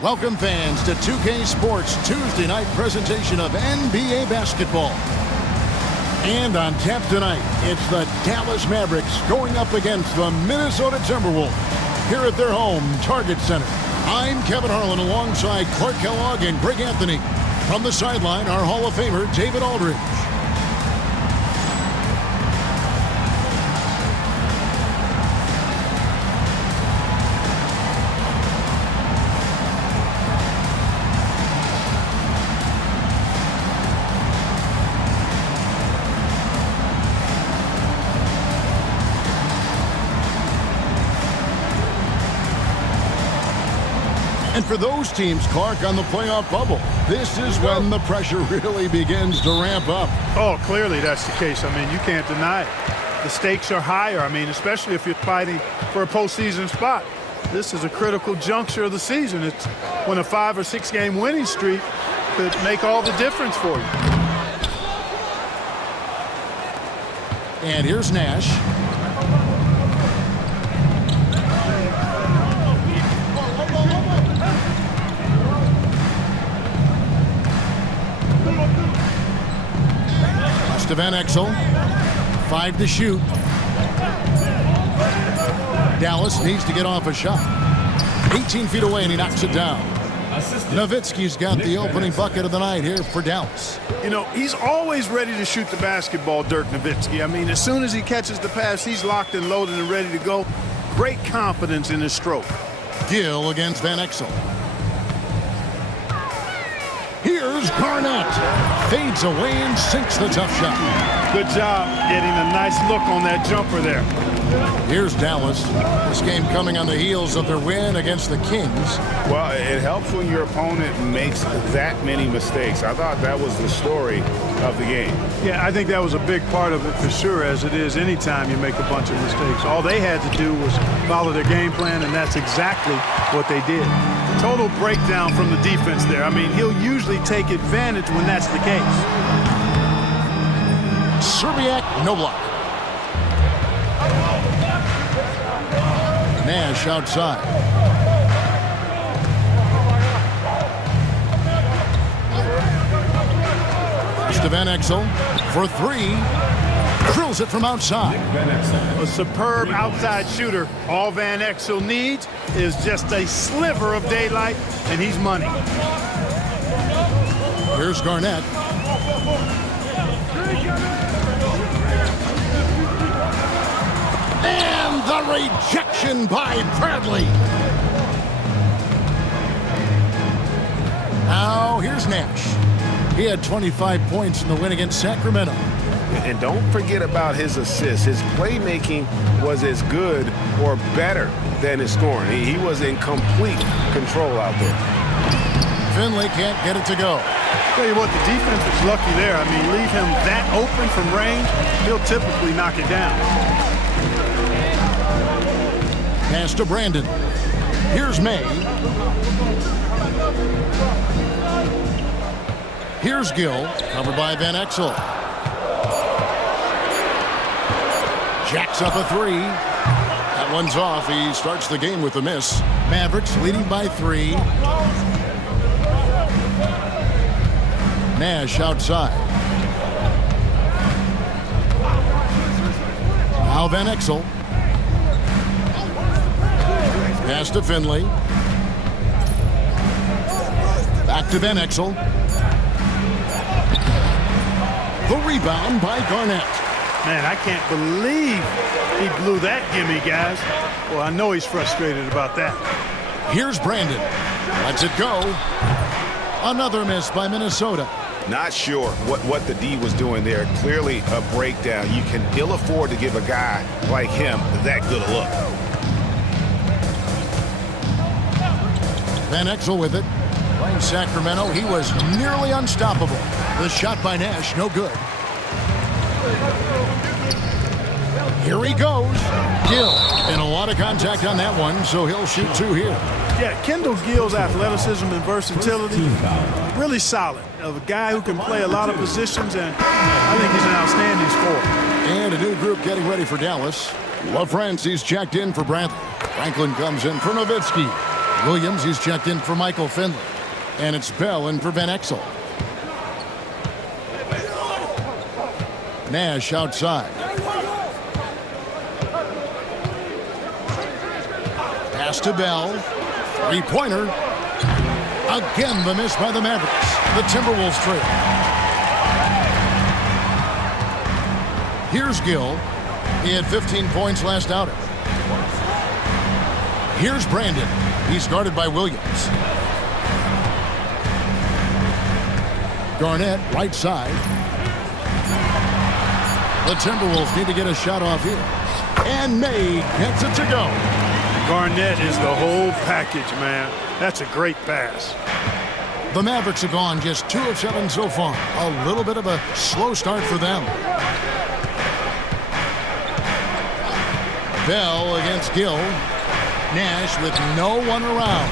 Welcome fans to 2K Sports Tuesday night presentation of NBA basketball. And on tap tonight, it's the Dallas Mavericks going up against the Minnesota Timberwolves here at their home, Target Center. I'm Kevin Harlan alongside Clark Kellogg and Greg Anthony. From the sideline, our Hall of Famer, David Aldridge. And for those teams, Clark, on the playoff bubble, this is when the pressure really begins to ramp up. Oh, clearly that's the case. I mean, you can't deny it. The stakes are higher. I mean, especially if you're fighting for a postseason spot. This is a critical juncture of the season. It's when a 5 or 6 game winning streak could make all the difference for you. And here's Nash. To Van Exel, 5 to shoot. Dallas needs to get off a shot. 18 feet away and he knocks it down. Nowitzki's got the opening bucket of the night here for Dallas. You know, he's always ready to shoot the basketball, Dirk Nowitzki. I mean, as soon as he catches the pass, he's locked and loaded and ready to go. Great confidence in his stroke. Gill against Van Exel. Here's Garnett. Fades away and sinks the tough shot. Good job getting a nice look on that jumper there. Here's Dallas. This game coming on the heels of their win against the Kings. Well, it helps when your opponent makes that many mistakes. I thought that was the story of the game. Yeah, I think that was a big part of it for sure, as it is anytime you make a bunch of mistakes. All they had to do was follow their game plan, and that's exactly what they did. Total breakdown from the defense there. I mean, he'll usually take advantage when that's the case. Serbiak, no block. Nash outside. To Van Exel for 3. Drills it from outside. A superb outside shooter. All Van Exel needs is just a sliver of daylight, and he's money. Here's Garnett. And the rejection by Bradley. Now here's Nash. He had 25 points in the win against Sacramento. And don't forget about his assists. His playmaking was as good or better than his scoring. He was in complete control out there. Finley can't get it to go. Tell you what, the defense was lucky there. I mean, leave him that open from range, he'll typically knock it down. Pass to Brandon. Here's May. Here's Gill, covered by Van Exel. Jacks up a 3. That one's off. He starts the game with a miss. Mavericks leading by 3. Nash outside. Now Van Exel. Pass to Finley. Back to Van Exel. The rebound by Garnett. Man, I can't believe he blew that gimme, guys. Well, I know he's frustrated about that. Here's Brandon. Lets it go. Another miss by Minnesota. Not sure what the D was doing there. Clearly a breakdown. You can ill afford to give a guy like him that good a look. Van Exel with it. Playing Sacramento, he was nearly unstoppable. The shot by Nash, no good. Here he goes. Gill. And a lot of contact on that one, so he'll shoot 2 here. Yeah, Kendall Gill's athleticism and versatility, really solid. Of a guy who can play a lot of positions, and I think he's an outstanding scorer. And a new group getting ready for Dallas. LaFrancie's checked in for Brantley. Franklin comes in for Nowitzki. Williams, he's checked in for Michael Finley. And it's Bell in for Van Exel. Nash outside. Pass to Bell. Three-pointer. Again, the miss by the Mavericks. The Timberwolves trail. Here's Gill. He had 15 points last outing. Here's Brandon. He's guarded by Williams. Garnett, right side. The Timberwolves need to get a shot off here. And May gets it to go. Garnett is the whole package, man. That's a great pass. The Mavericks have gone just 2 of 7 so far. A little bit of a slow start for them. Bell against Gill. Nash with no one around.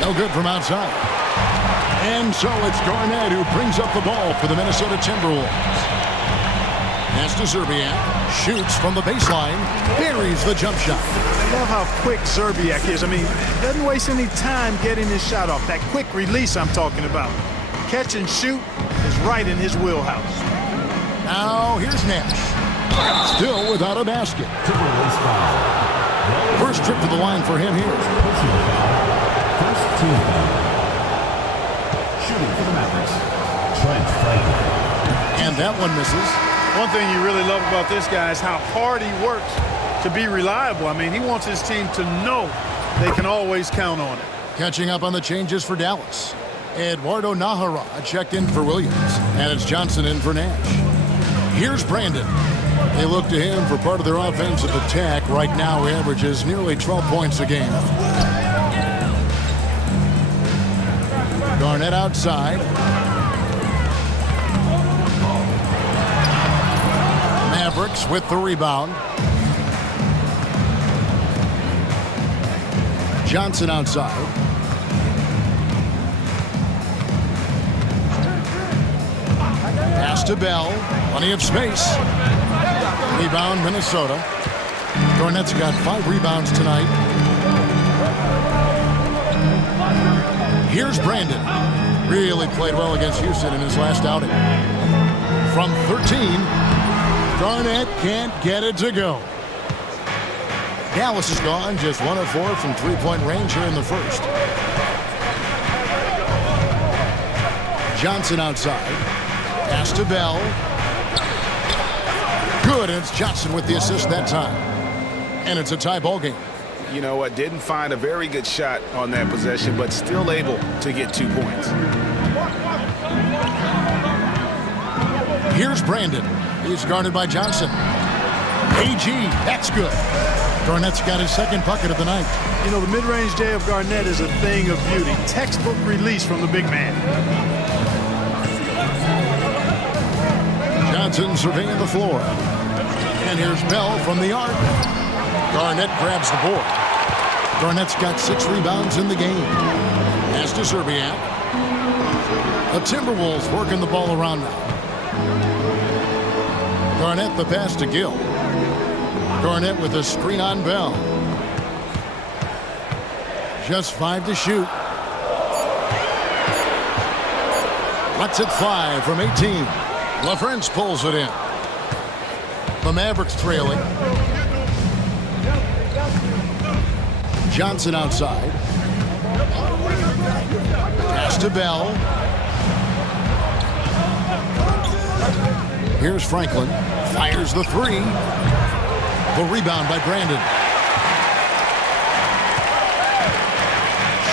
No good from outside. And so it's Garnett who brings up the ball for the Minnesota Timberwolves. Pass to Zerbiak. Shoots from the baseline. Buries the jump shot. I love how quick Zerbiak is. I mean, doesn't waste any time getting his shot off. That quick release I'm talking about. Catch and shoot is right in his wheelhouse. Now here's Nash. Still without a basket. First trip to the line for him here. First team foul. Shooting for the Mavericks. Trent Frazier. And that one misses. One thing you really love about this guy is how hard he works to be reliable. I mean, he wants his team to know they can always count on it. Catching up on the changes for Dallas. Eduardo Nahara checked in for Williams. And it's Johnson in for Nash. Here's Brandon. They look to him for part of their offensive attack. Right now, he averages nearly 12 points a game. Garnett outside. Mavericks with the rebound. Johnson outside. Pass to Bell. Plenty of space. Rebound, Minnesota. Garnett's got 5 rebounds tonight. Here's Brandon. Really played well against Houston in his last outing. From 13, Garnett can't get it to go. Dallas is gone just 1 of 4 from three-point range here in the first. Johnson outside. Pass to Bell. Good, and it's Johnson with the assist that time. And it's a tie ball game. You know what? Didn't find a very good shot on that possession, but still able to get 2 points. Here's Brandon. He's guarded by Johnson. AG, that's good. Garnett's got his second bucket of the night. You know, the mid-range J of Garnett is a thing of beauty. Textbook release from the big man. Johnson surveying the floor. And here's Bell from the arc. Garnett grabs the board. Garnett's got 6 rebounds in the game. Pass to Zerbiak. The Timberwolves working the ball around now. Garnett the pass to Gill. Garnett with a screen on Bell. Just 5 to shoot. Lets it fly from 18. LaFrance pulls it in. The Mavericks trailing. Johnson outside. Pass to Bell. Here's Franklin. Fires the 3. The rebound by Brandon.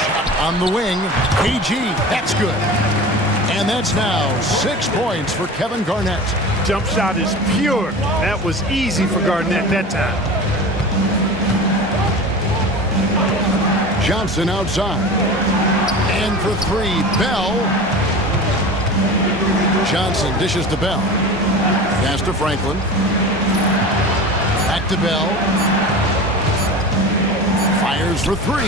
Shot on the wing. AG, that's good. And that's now 6 points for Kevin Garnett. Jump shot is pure. That was easy for Garnett that time. Johnson outside. And for 3, Bell. Johnson dishes to Bell. Pass to Franklin. Back to Bell. Fires for 3.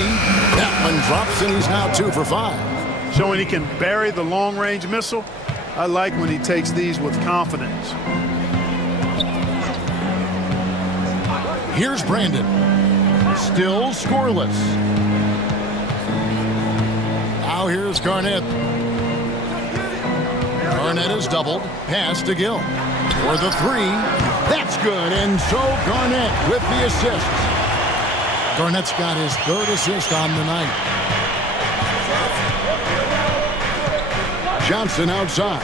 That one drops, and he's now 2 for 5. Showing he can bury the long-range missile. I like when he takes these with confidence. Here's Brandon. Still scoreless. Now here's Garnett. Garnett is doubled. Pass to Gill. For the three. That's good. And so Garnett with the assist. Garnett's got his third assist on the night. Johnson outside.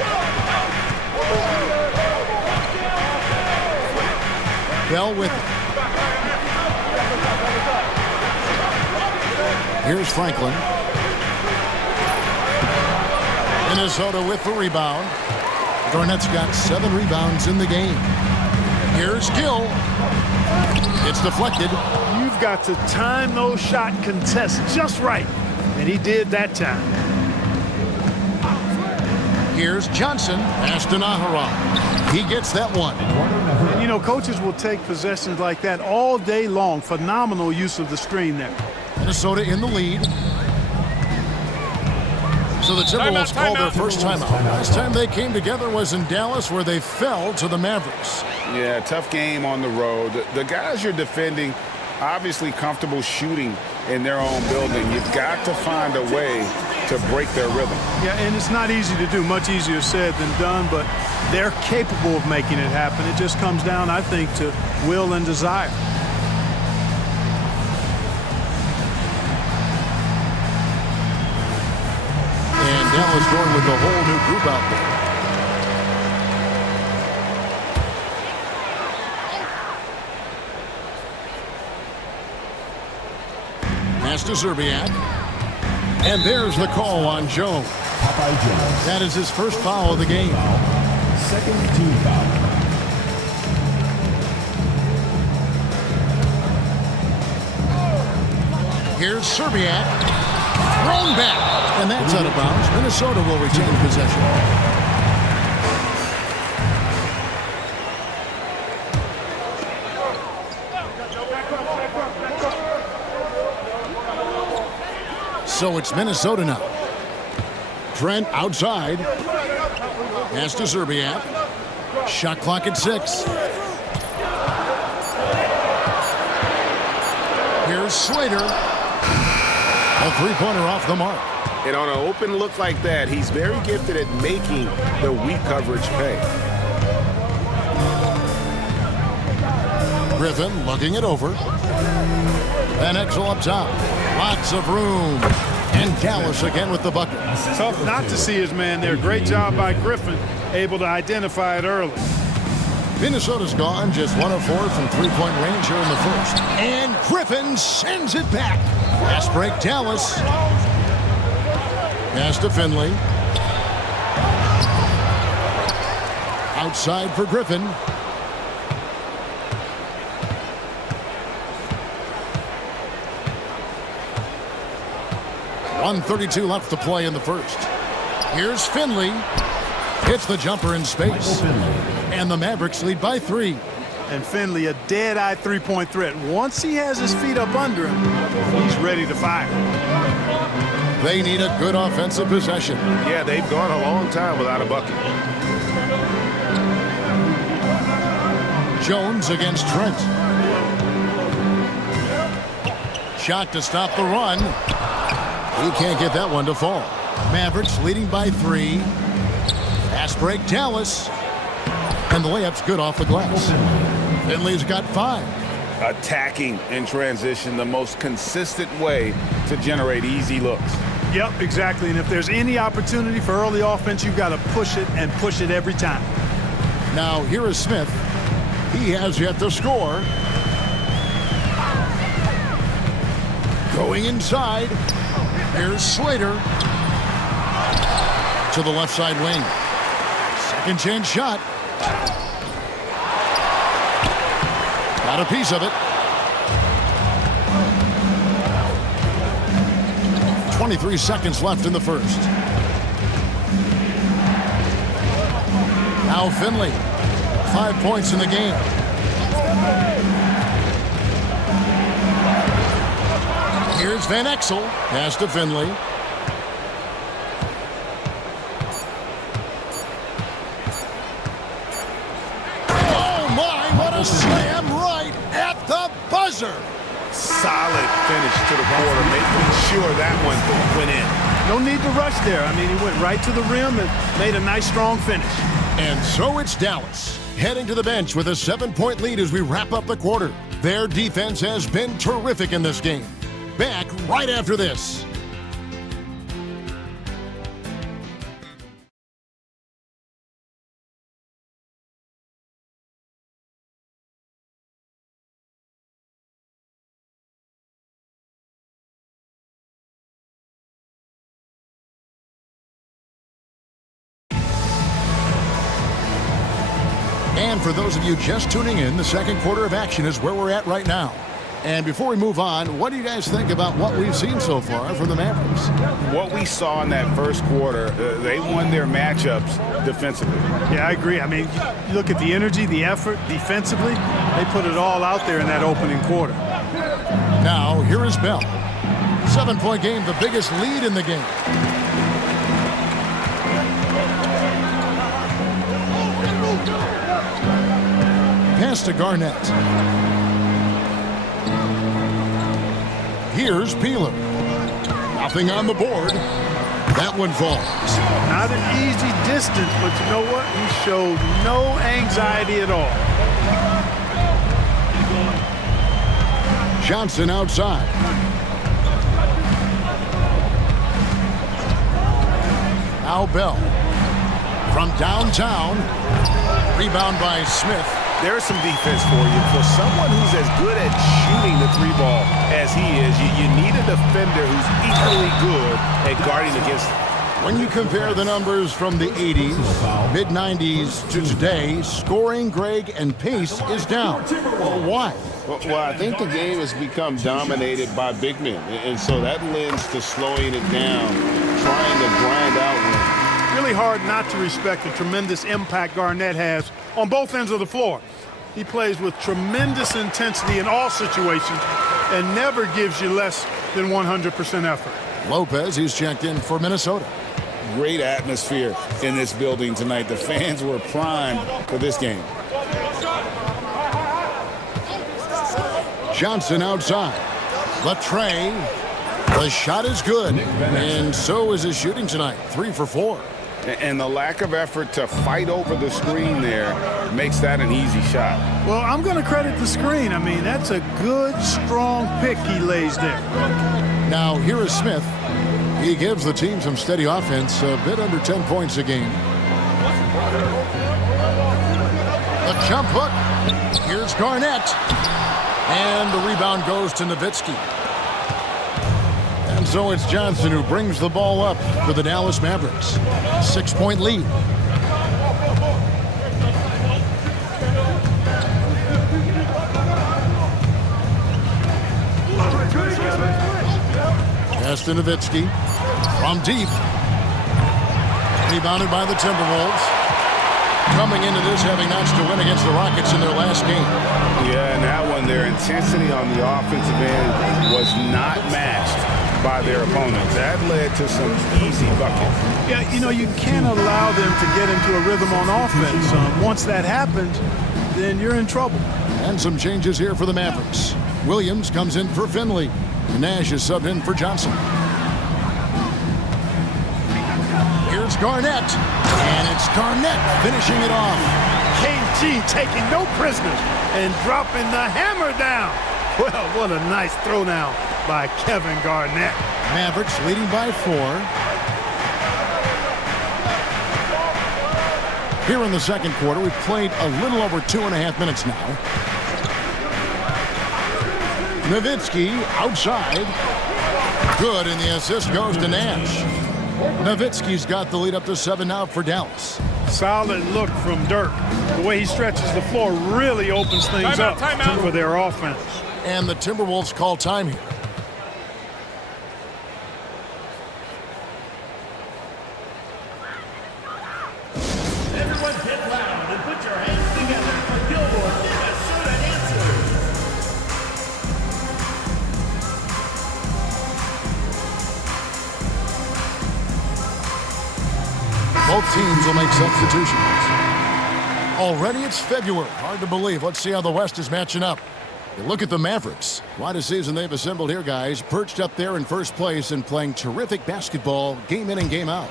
Bell with it. Here's Franklin. Minnesota with the rebound. Garnett's got 7 rebounds in the game. Here's Gill. It's deflected. You've got to time those shot contests just right. And he did that time. Here's Johnson. Pass to Naharon. He gets that one. And, you know, coaches will take possessions like that all day long. Phenomenal use of the screen there. Minnesota in the lead. So the Timberwolves call their first timeout. Last time they came together was in Dallas, where they fell to the Mavericks. Yeah, tough game on the road. The guys you're defending, obviously comfortable shooting in their own building. You've got to find a way to break their rhythm. Yeah, and it's not easy to do. Much easier said than done, but they're capable of making it happen. It just comes down, I think, to will and desire. And Dallas going with a whole new group out there. Pass to Zerbiak. And there's the call on Jones. That is his first foul of the game. Second team foul. Here's Zerbiak. Thrown back. And that's out of bounds. Minnesota will retain possession. So it's Minnesota now. Trent outside. Pass to Zerbiak. Shot clock at 6. Here's Slater. A three-pointer off the mark. And on an open look like that, he's very gifted at making the weak coverage pay. Griffin looking it over. Van Exel up top. Lots of room. And Dallas again with the bucket. Tough not to see his man there. Great job by Griffin, able to identify it early. Minnesota's gone just 1 of 4 from three-point range here in the first. And Griffin sends it back. Fast break, Dallas. Pass to Finley. Outside for Griffin. .132 left to play in the first. Here's Finley. Hits the jumper in space. And the Mavericks lead by 3. And Finley, a dead-eye three-point threat. Once he has his feet up under him, he's ready to fire. They need a good offensive possession. Yeah, they've gone a long time without a bucket. Jones against Trent. Shot to stop the run. He can't get that one to fall. Mavericks leading by 3. Fast break, Dallas. And the layup's good off the glass. Finley's got 5. Attacking in transition, the most consistent way to generate easy looks. Yep, exactly. And if there's any opportunity for early offense, you've got to push it and push it every time. Now here is Smith. He has yet to score. Going inside. Here's Slater. To the left side wing. Second chance shot. Got a piece of it. 23 seconds left in the first. Now Finley. 5 points in the game. Here's Van Exel. Pass to Finley. Oh my, what a slam right at the buzzer. Solid finish to the quarter, making sure that one went in. No need to rush there. I mean, he went right to the rim and made a nice, strong finish. And so it's Dallas, heading to the bench with a 7-point lead as we wrap up the quarter. Their defense has been terrific in this game. Back right after this. And for those of you just tuning in, the second quarter of action is where we're at right now. And before we move on, what do you guys think about what we've seen so far from the Mavericks? What we saw in that first quarter, they won their matchups defensively. Yeah, I agree. I mean, you look at the energy, the effort defensively, they put it all out there in that opening quarter. Now, here is Bell. 7-point game, the biggest lead in the game. Pass to Garnett. Here's Peeler. Nothing on the board. That one falls. Not an easy distance, but you know what? He showed no anxiety at all. Johnson outside. Now Bell. From downtown. Rebound by Smith. There's some defense for you. For someone who's as good at shooting the three ball as he is, you need a defender who's equally good at guarding against him. When you compare the numbers from the 80s, mid-90s to today, scoring, Greg, and pace is down. Why? Well, I think the game has become dominated by big men, and so that lends to slowing it down, trying to grind out wins. Really hard not to respect the tremendous impact Garnett has on both ends of the floor. He plays with tremendous intensity in all situations and never gives you less than 100% effort. Lopez, he's checked in for Minnesota. Great atmosphere in this building tonight. The fans were primed for this game. Johnson outside. The tray. The shot is good. And so is his shooting tonight. 3 for 4. And the lack of effort to fight over the screen there makes that an easy shot. Well, I'm going to credit the screen. I mean, that's a good, strong pick he lays there. Now, here is Smith. He gives the team some steady offense, a bit under 10 points a game. The jump hook. Here's Garnett. And the rebound goes to Nowitzki. And so it's Johnson who brings the ball up for the Dallas Mavericks. 6-point lead. Pass to Nowitzki. From deep. Rebounded by the Timberwolves. Coming into this having notched a win against the Rockets in their last game. Yeah, and that one, their intensity on the offensive end was not matched by their opponents. That led to some easy buckets. Yeah, you know, you can't allow them to get into a rhythm on offense. Once that happens, then you're in trouble. And some changes here for the Mavericks. Williams comes in for Finley. Nash is subbed in for Johnson. Here's Garnett. And it's Garnett finishing it off. KG taking no prisoners and dropping the hammer down. Well, what a nice throwdown by Kevin Garnett. Mavericks leading by 4. Here in the second quarter, we've played a little over 2.5 minutes now. Nowitzki outside. Good, and the assist goes to Nash. Nowitzki's got the lead up to 7 now for Dallas. Solid look from Dirk. The way he stretches the floor really opens things up for their offense. And the Timberwolves call time here. Everyone get loud and put your hands together for Gilmore. Minnesota answers. Both teams will make substitutions. Already it's February. Hard to believe. Let's see how the West is matching up. You look at the Mavericks. Quite a season they've assembled here, guys. Perched up there in first place and playing terrific basketball game in and game out.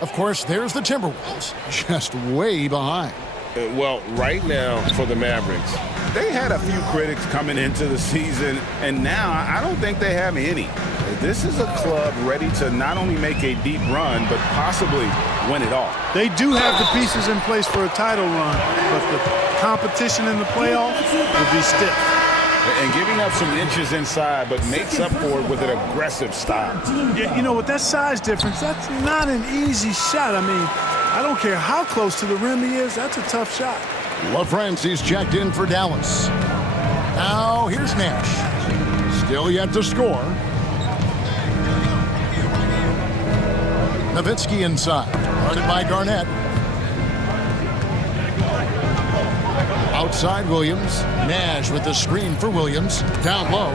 Of course, there's the Timberwolves, just way behind. Well, right now for the Mavericks, they had a few critics coming into the season, and now I don't think they have any. This is a club ready to not only make a deep run, but possibly win it all. They do have the pieces in place for a title run, but the competition in the playoffs will be stiff. And giving up some inches inside, but makes up for it with an aggressive style. Yeah, you know, with that size difference, that's not an easy shot. I mean, I don't care how close to the rim he is, that's a tough shot. LaFrancie's checked in for Dallas. Now here's Nash. Still yet to score. Nowitzki inside, guarded by Garnett. Outside Williams. Nash with the screen for Williams. Down low.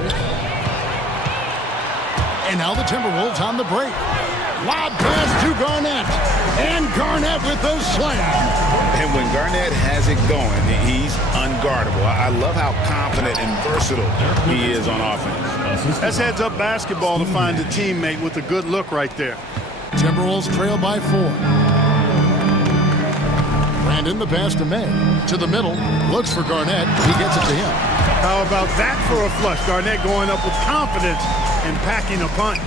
And now the Timberwolves on the break. Lob pass to Garnett. And Garnett with the slam. And when Garnett has it going, he's unguardable. I love how confident and versatile he is on offense. That's heads-up basketball to find a teammate with a good look right there. Timberwolves trail by 4. Brandon the pass to May. To the middle. Looks for Garnett. He gets it to him. How about that for a flush? Garnett going up with confidence and packing a punch.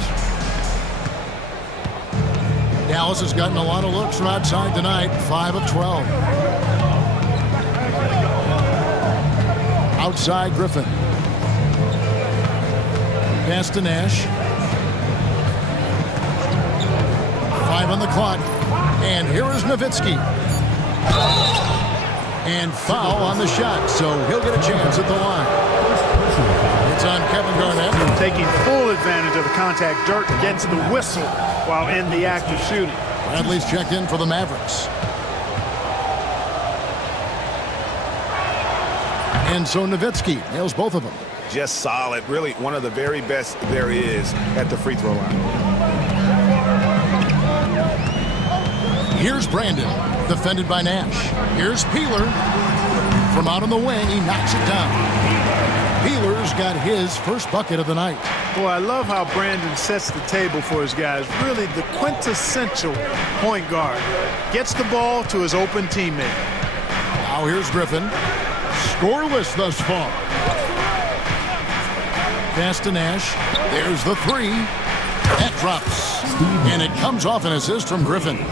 Dallas has gotten a lot of looks from outside tonight. 5 of 12. Outside Griffin. Pass to Nash. 5 on the clock. And here is Nowitzki. And foul on the shot, so he'll get a chance at the line. It's on Kevin Garnett. Taking full advantage of the contact. Dirk gets the whistle while in the act of shooting. Bradley's checked in for the Mavericks. And so Nowitzki nails both of them. Just solid. Really one of the very best there is at the free throw line. Here's Brandon, defended by Nash. Here's Peeler. From out on the wing, he knocks it down. Peeler's got his first bucket of the night. Boy, I love how Brandon sets the table for his guys. Really the quintessential point guard. Gets the ball to his open teammate. Now here's Griffin. Scoreless thus far. Pass to Nash. There's the 3. That drops. And it comes off an assist from Griffin.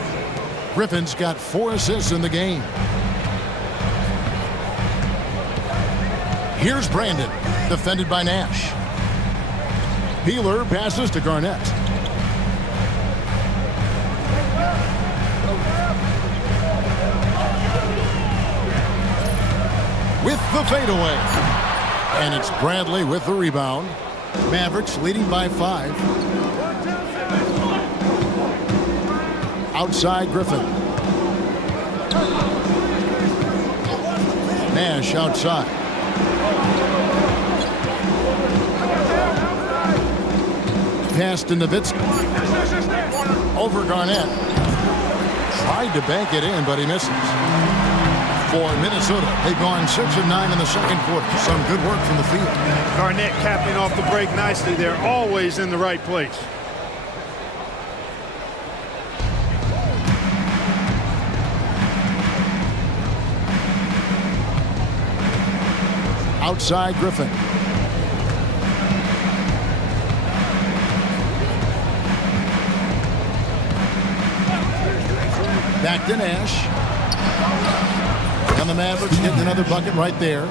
Griffin's got 4 assists in the game. Here's Brandon, defended by Nash. Peeler passes to Garnett. With the fadeaway. And it's Bradley with the rebound. Mavericks leading by 5. Outside Griffin. Nash outside. Pass to Nowitzki. Over Garnett. Tried to bank it in, but he misses. For Minnesota, they've gone 6 of 9 in the second quarter. Some good work from the field. Garnett capping off the break nicely. They're always in the right place. Outside Griffin. Back to Nash. And the Mavericks getting another bucket right there.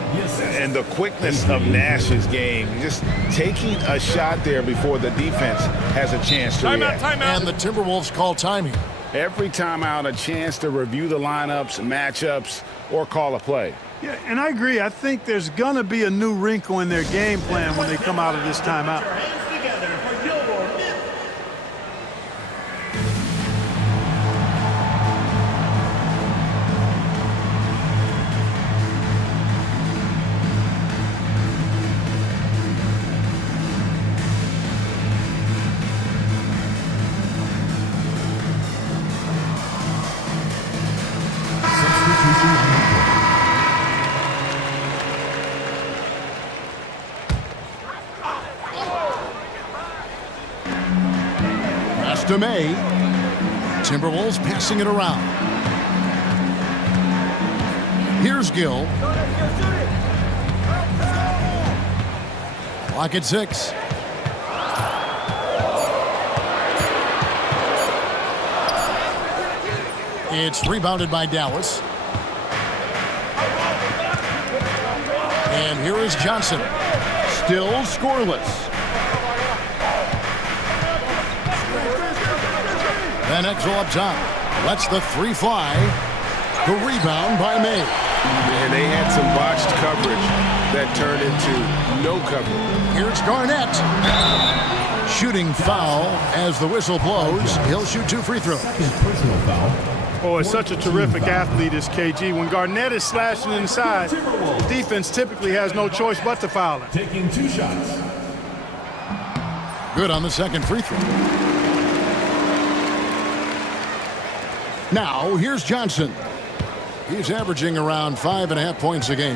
And the quickness of Nash's game, just taking a shot there before the defense has a chance to react. And the Timberwolves call time here. Every timeout, a chance to review the lineups, matchups, or call a play. Yeah, and I agree. I think there's going to be a new wrinkle in their game plan when they come out of this timeout. Pass to May. Timberwolves passing it around. Here's Gill. Clock at 6. It's rebounded by Dallas. And here is Johnson. Still scoreless. Van Exel up top. Lets the three fly. The rebound by May. And they had some botched coverage that turned into no coverage. Here's Garnett. Shooting foul as the whistle blows. He'll shoot 2 free throws. Personal foul. Oh, it's such a terrific athlete is KG. When Garnett is slashing inside, the defense typically has no choice but to foul him. Taking 2 shots. Good on the second free throw. Now, here's Johnson. He's averaging around 5.5 points a game.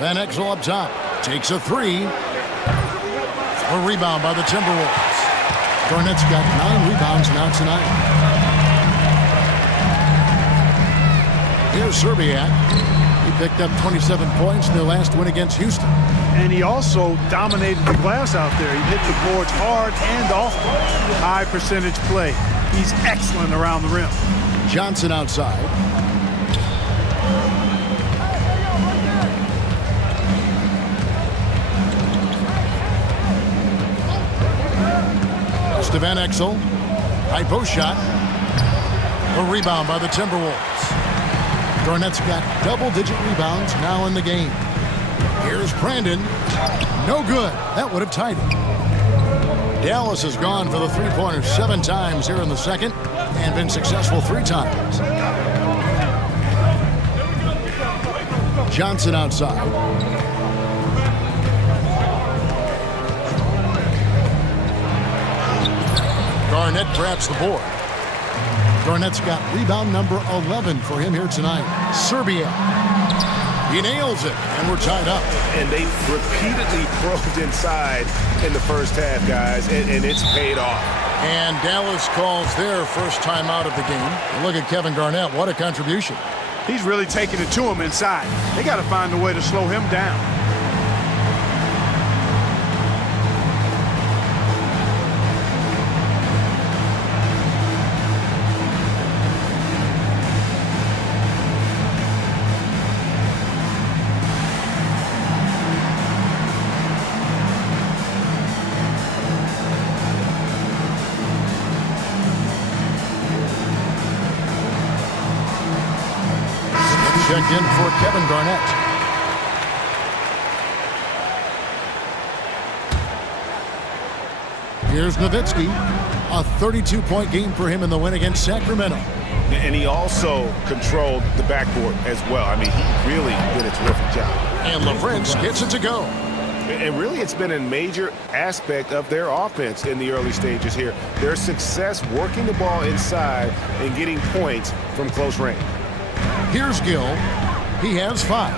Van Exel up top. Takes a 3. A rebound by the Timberwolves. Garnett's got 9 rebounds now tonight. Here's Serbiak. He picked up 27 points in their last win against Houston. And he also dominated the glass out there. He hit the boards hard and often. High percentage play. He's excellent around the rim. Johnson outside. To Van Exel. High post shot. A rebound by the Timberwolves. Garnett's got double-digit rebounds now in the game. Here's Brandon. No good. That would have tied it. Dallas has gone for the three-pointer 7 times here in the second and been successful 3 times. Johnson outside. Garnett grabs the board. Garnett's got rebound number 11 for him here tonight. Serbia. He nails it, and we're tied up. And they repeatedly probed inside in the first half, guys, and it's paid off. And Dallas calls their first time out of the game. And look at Kevin Garnett. What a contribution. He's really taking it to him inside. They got to find a way to slow him down. Checked in for Kevin Garnett. Here's Nowitzki. A 32-point game for him in the win against Sacramento. And he also controlled the backboard as well. I mean, he really did a terrific job. And LaFrentz gets it to go. And really, it's been a major aspect of their offense in the early stages here. Their success working the ball inside and getting points from close range. Here's Gill. He has 5.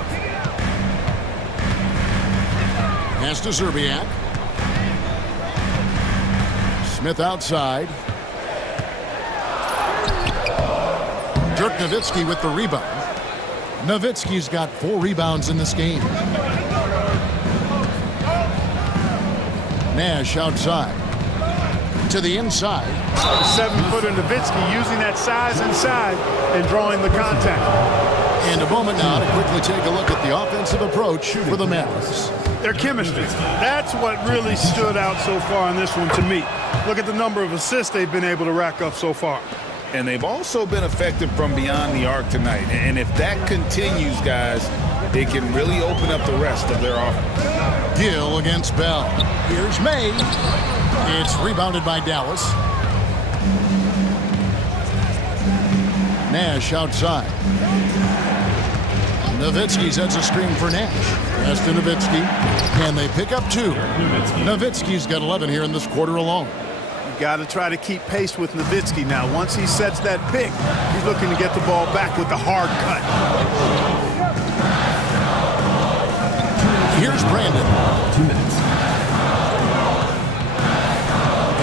Pass to Serbiak. Smith outside. Dirk Nowitzki with the rebound. Nowitzki's got 4 rebounds in this game. Nash outside. To the inside. 7-footer Nowitzki using that size inside and drawing the contact. And a moment now to quickly take a look at the offensive approach for the Mavericks. Their chemistry. That's what really stood out so far in this one to me. Look at the number of assists they've been able to rack up so far. And they've also been effective from beyond the arc tonight. And if that continues, guys, it can really open up the rest of their offense. Gill against Bell. Here's May. It's rebounded by Dallas. Nash outside. Nowitzki sets a screen for Nash. Pass to Nowitzki. And they pick up 2. Nowitzki's got 11 here in this quarter alone. You got to try to keep pace with Nowitzki now. Once he sets that pick, he's looking to get the ball back with the hard cut. Here's Brandon. 2 minutes.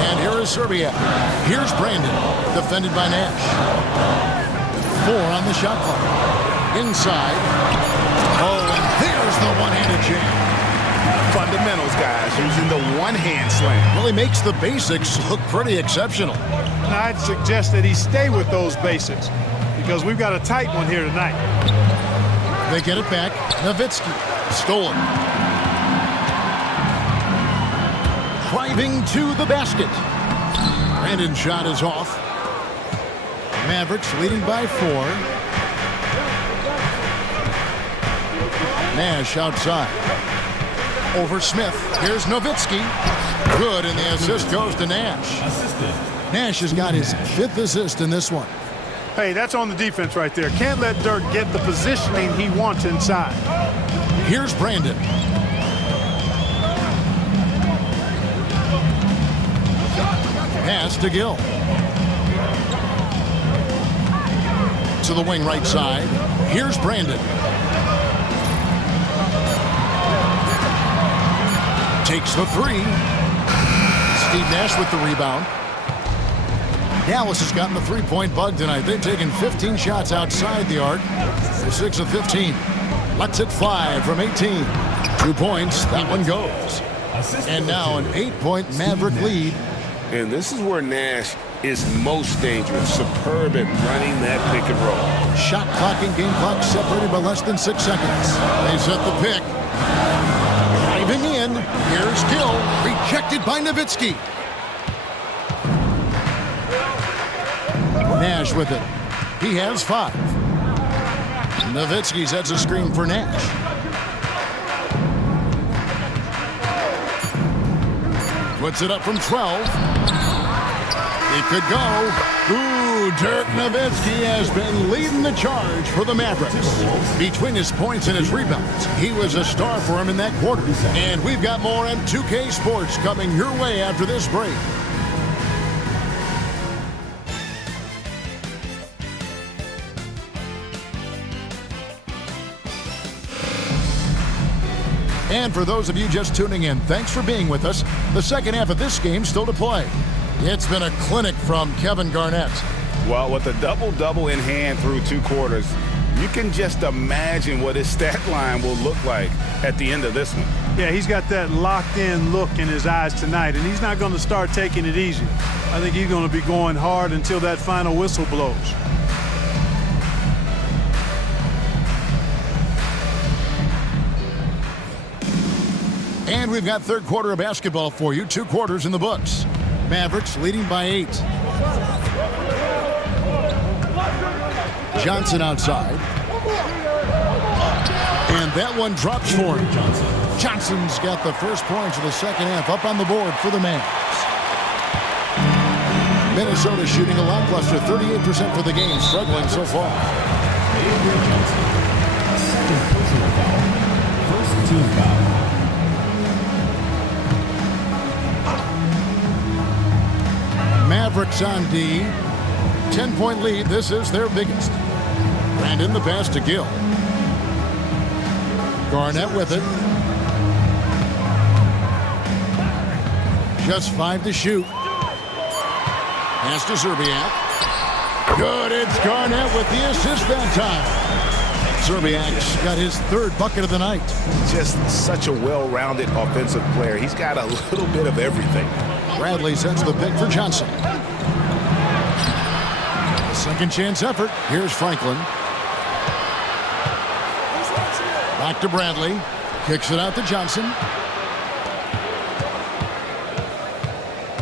And here is Serbia. Here's Brandon. Defended by Nash. 4 on the shot clock. Inside. Oh, and there's the one-handed jam. Fundamentals, guys, using the one-hand slam. Well, he makes the basics look pretty exceptional. Now, I'd suggest that he stay with those basics because we've got a tight one here tonight. They get it back. Nowitzki. Stolen. Driving to the basket. Brandon's shot is off. Mavericks leading by 4. Nash outside. Over Smith. Here's Nowitzki. Good, and the assist goes to Nash. Nash has got his 5th assist in this one. Hey, that's on the defense right there. Can't let Dirk get the positioning he wants inside. Here's Brandon. Pass to Gill. To the wing right side. Here's Brandon. Takes the 3. Steve Nash with the rebound. Dallas has gotten the three-point bug tonight. They've taken 15 shots outside the arc. They're 6 of 15. Lets it fly from 18. 2 points. That one goes. And now an 8-point Maverick lead. And this is where Nash is most dangerous. Superb at running that pick and roll. Shot clock and game clock separated by less than 6 seconds. They set the pick. Driving in. Here's Gill. Rejected by Nowitzki. Nash with it. He has 5. Nowitzki sets a screen for Nash. Puts it up from 12. It could go. Ooh, Dirk Nowitzki has been leading the charge for the Mavericks. Between his points and his rebounds, he was a star for him in that quarter. And we've got more M2K Sports coming your way after this break. And for those of you just tuning in, thanks for being with us. The second half of this game still to play. It's been a clinic from Kevin Garnett. Well, with a double-double in hand through 2 quarters, you can just imagine what his stat line will look like at the end of this one. Yeah, he's got that locked-in look in his eyes tonight, and he's not going to start taking it easy. I think he's going to be going hard until that final whistle blows. And we've got third quarter of basketball for you. 2 quarters in the books. Mavericks leading by 8. Johnson outside. And that one drops for him. Johnson's got the first points of the second half up on the board for the Mavs. Minnesota shooting a lackluster 38% for the game, struggling so far. Second personal foul. First team foul. Mavericks on D. 10-point lead. This is their biggest. Brandon the pass to Gill. Garnett with it. Just 5 to shoot. Pass to Zerbiak. Good. It's Garnett with the assist that time. Zerbiak's got his 3rd bucket of the night. Just such a well-rounded offensive player. He's got a little bit of everything. Bradley sets the pick for Johnson. Second chance effort. Here's Franklin. Back to Bradley. Kicks it out to Johnson.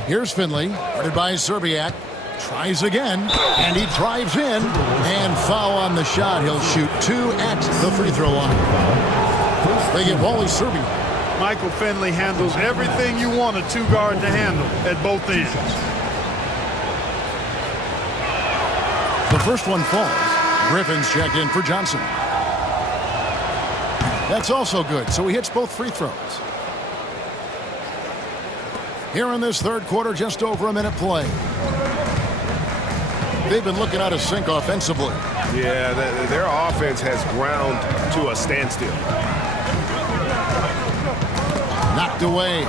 Here's Finley. Guarded by Zerbiak. Tries again. And he drives in. And foul on the shot. He'll shoot 2 at the free throw line. They get Wally Zerbiak. Michael Finley handles everything you want a 2-guard to handle at both ends. The first one falls. Griffin's checked in for Johnson. That's also good, so he hits both free throws. Here in this third quarter, just over a minute play. They've been looking out of sync offensively. Yeah, their offense has ground to a standstill. away.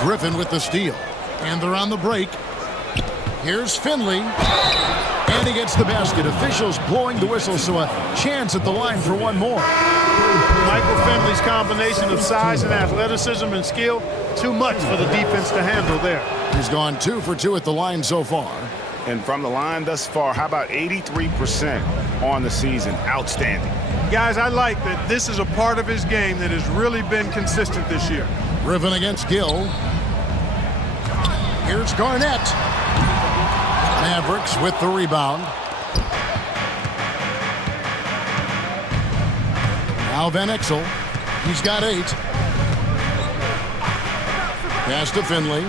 Griffin with the steal. And they're on the break. Here's Finley. And he gets the basket. Officials blowing the whistle, so a chance at the line for one more. Michael Finley's combination of size and athleticism and skill, too much for the defense to handle there. He's gone 2 for 2 at the line so far. And from the line thus far, how about 83% on the season? Outstanding. Guys, I like that this is a part of his game that has really been consistent this year. Griffin against Gill. Here's Garnett. Mavericks with the rebound. Now Van Exel. He's got 8. Pass to Finley.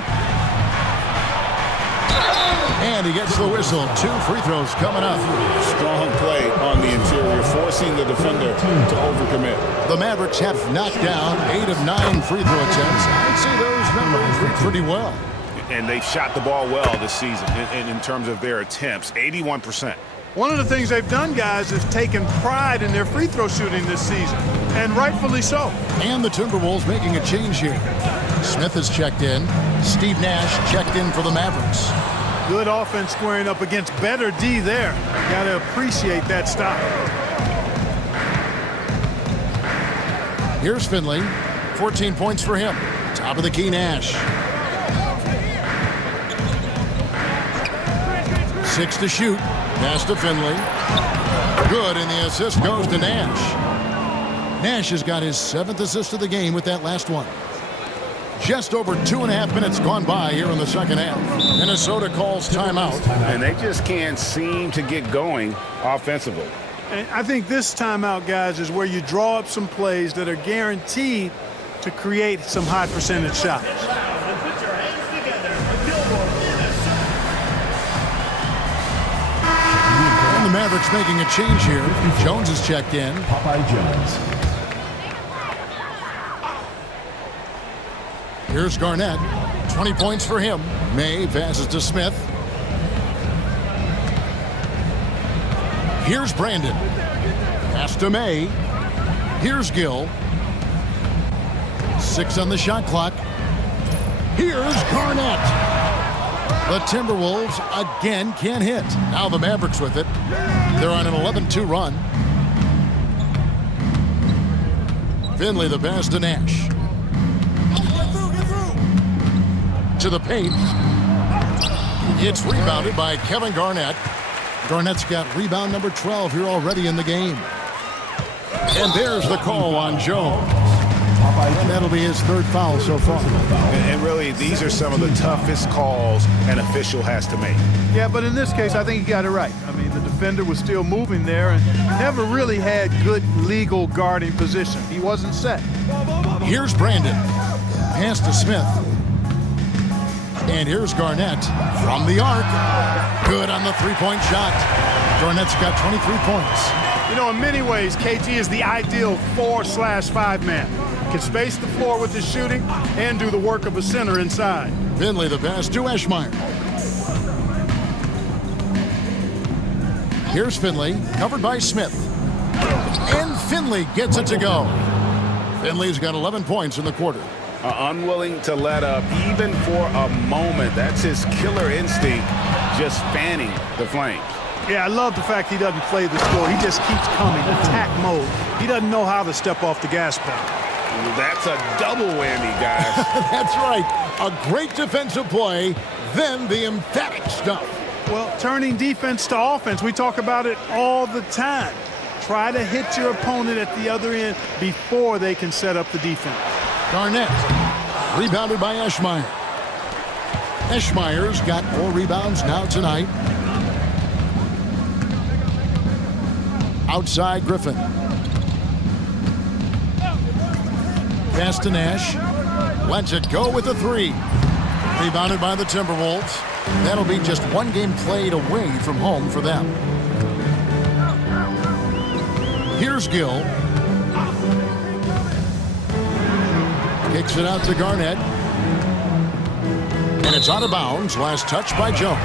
And he gets the whistle. 2 free throws coming up. Strong play on the interior, forcing the defender to overcommit. The Mavericks have knocked down 8 of 9 free throw attempts. I'd say those numbers read pretty well. And they've shot the ball well this season in terms of their attempts, 81%. One of the things they've done, guys, is taken pride in their free throw shooting this season, and rightfully so. And the Timberwolves making a change here. Smith has checked in. Steve Nash checked in for the Mavericks. Good offense squaring up against better D there. Got to appreciate that stop. Here's Finley. 14 points for him. Top of the key, Nash. 6 to shoot. Pass to Finley. Good, and the assist goes to Nash. Nash has got his 7th assist of the game with that last one. Just over 2.5 minutes gone by here in the second half. Minnesota calls timeout. And they just can't seem to get going offensively. And I think this timeout, guys, is where you draw up some plays that are guaranteed to create some high percentage shots. And the Mavericks making a change here. Jones has checked in. Popeye Jones. Here's Garnett. 20 points for him. May passes to Smith. Here's Brandon. Pass to May. Here's Gill. 6 on the shot clock. Here's Garnett. The Timberwolves again can't hit. Now the Mavericks with it. They're on an 11-2 run. Finley the pass to Nash. To the paint. It's rebounded by Kevin Garnett. Garnett's got rebound number 12 here already in the game. And there's the call on Jones. And that'll be his 3rd foul so far. And really, these are some of the toughest calls an official has to make. Yeah, but in this case, I think he got it right. I mean, the defender was still moving there and never really had good legal guarding position. He wasn't set. Here's Brandon. Pass to Smith. And here's Garnett from the arc. Good on the 3-point shot. Garnett's got 23 points. You know, in many ways, KG is the ideal 4/5 man. Can space the floor with his shooting and do the work of a center inside. Finley the pass to Eschmeyer. Here's Finley, covered by Smith. And Finley gets it to go. Finley's got 11 points in the quarter. Unwilling to let up even for a moment. That's his killer instinct, just fanning the flames. Yeah, I love the fact he doesn't play the score. He just keeps coming, attack mode. He doesn't know how to step off the gas pedal. That's a double whammy, guys. That's right. A great defensive play, then the emphatic stuff. Well, turning defense to offense, we talk about it all the time. Try to hit your opponent at the other end before they can set up the defense. Garnett, rebounded by Eschmeyer. Eschmeyer's got 4 rebounds now tonight. Outside Griffin. Pass to Nash. Lets it go with a 3. Rebounded by the Timberwolves. That'll be just 1 game played away from home for them. Here's Gill. Kicks it out to Garnett. And it's out of bounds. Last touch by Jones.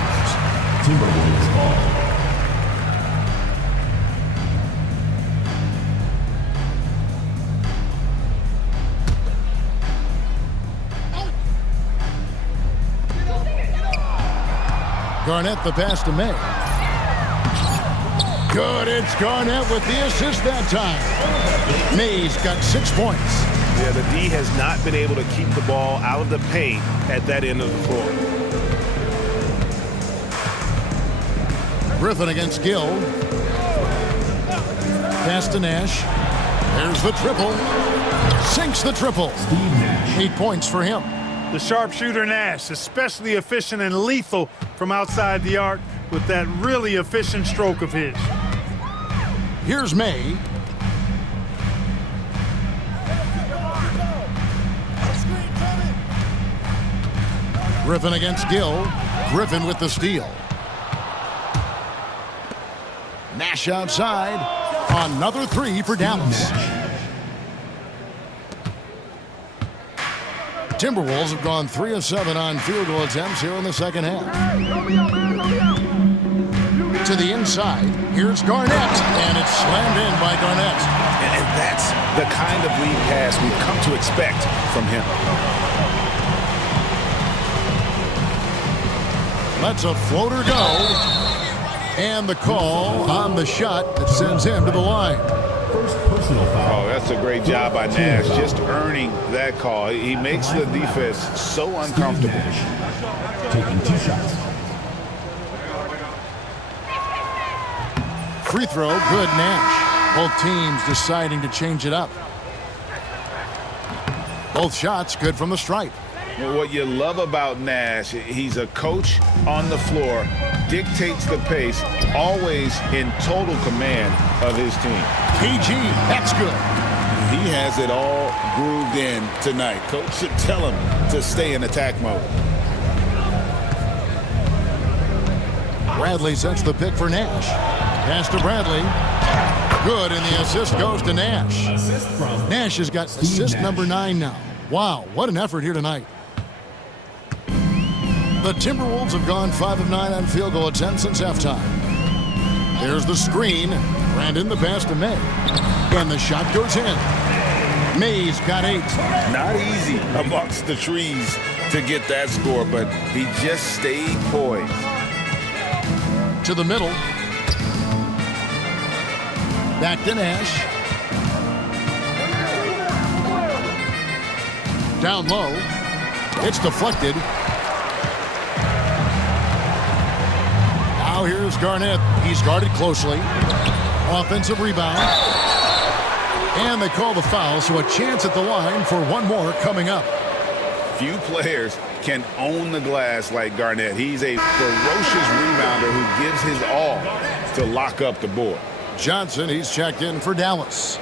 Timberwolves ball. Garnett the pass to May. Good, it's Garnett with the assist that time. May's got 6 points. Yeah, the D has not been able to keep the ball out of the paint at that end of the floor. Griffin against Gill. Pass to Nash. There's the triple. Sinks the triple. 8 points for him. The sharpshooter Nash, especially efficient and lethal from outside the arc with that really efficient stroke of his. Here's May. Griffin against Gill. Griffin with the steal. Nash outside. Another 3 for Dallas. Timberwolves have gone 3 of 7 on field goal attempts here in the second half. To the inside. Here's Garnett. And it's slammed in by Garnett. And that's the kind of lead pass we've come to expect from him. Lets a floater go. And the call on the shot that sends him to the line. First personal foul. Oh, that's a great job by Nash, just earning that call. He makes the defense so uncomfortable. Taking 2 shots. Free throw, good Nash. Both teams deciding to change it up. Both shots good from the stripe. What you love about Nash, he's a coach on the floor, dictates the pace, always in total command of his team. PG, that's good. He has it all grooved in tonight. Coach should tell him to stay in attack mode. Bradley sets the pick for Nash. Pass to Bradley. Good, and the assist goes to Nash. Assist from Nash has got Steve assist Nash. number 9 now. Wow, what an effort here tonight. The Timberwolves have gone 5 of 9 on field goal attempts since halftime. There's the screen. Brandon the pass to May. And the shot goes in. May's got 8. Not easy amongst the trees to get that score, but he just stayed poised. To the middle. Back to Nash. Down low. It's deflected. Now here's Garnett. He's guarded closely. Offensive rebound. And they call the foul, so a chance at the line for one more coming up. Few players can own the glass like Garnett. He's a ferocious rebounder who gives his all to lock up the board. Johnson, he's checked in for Dallas.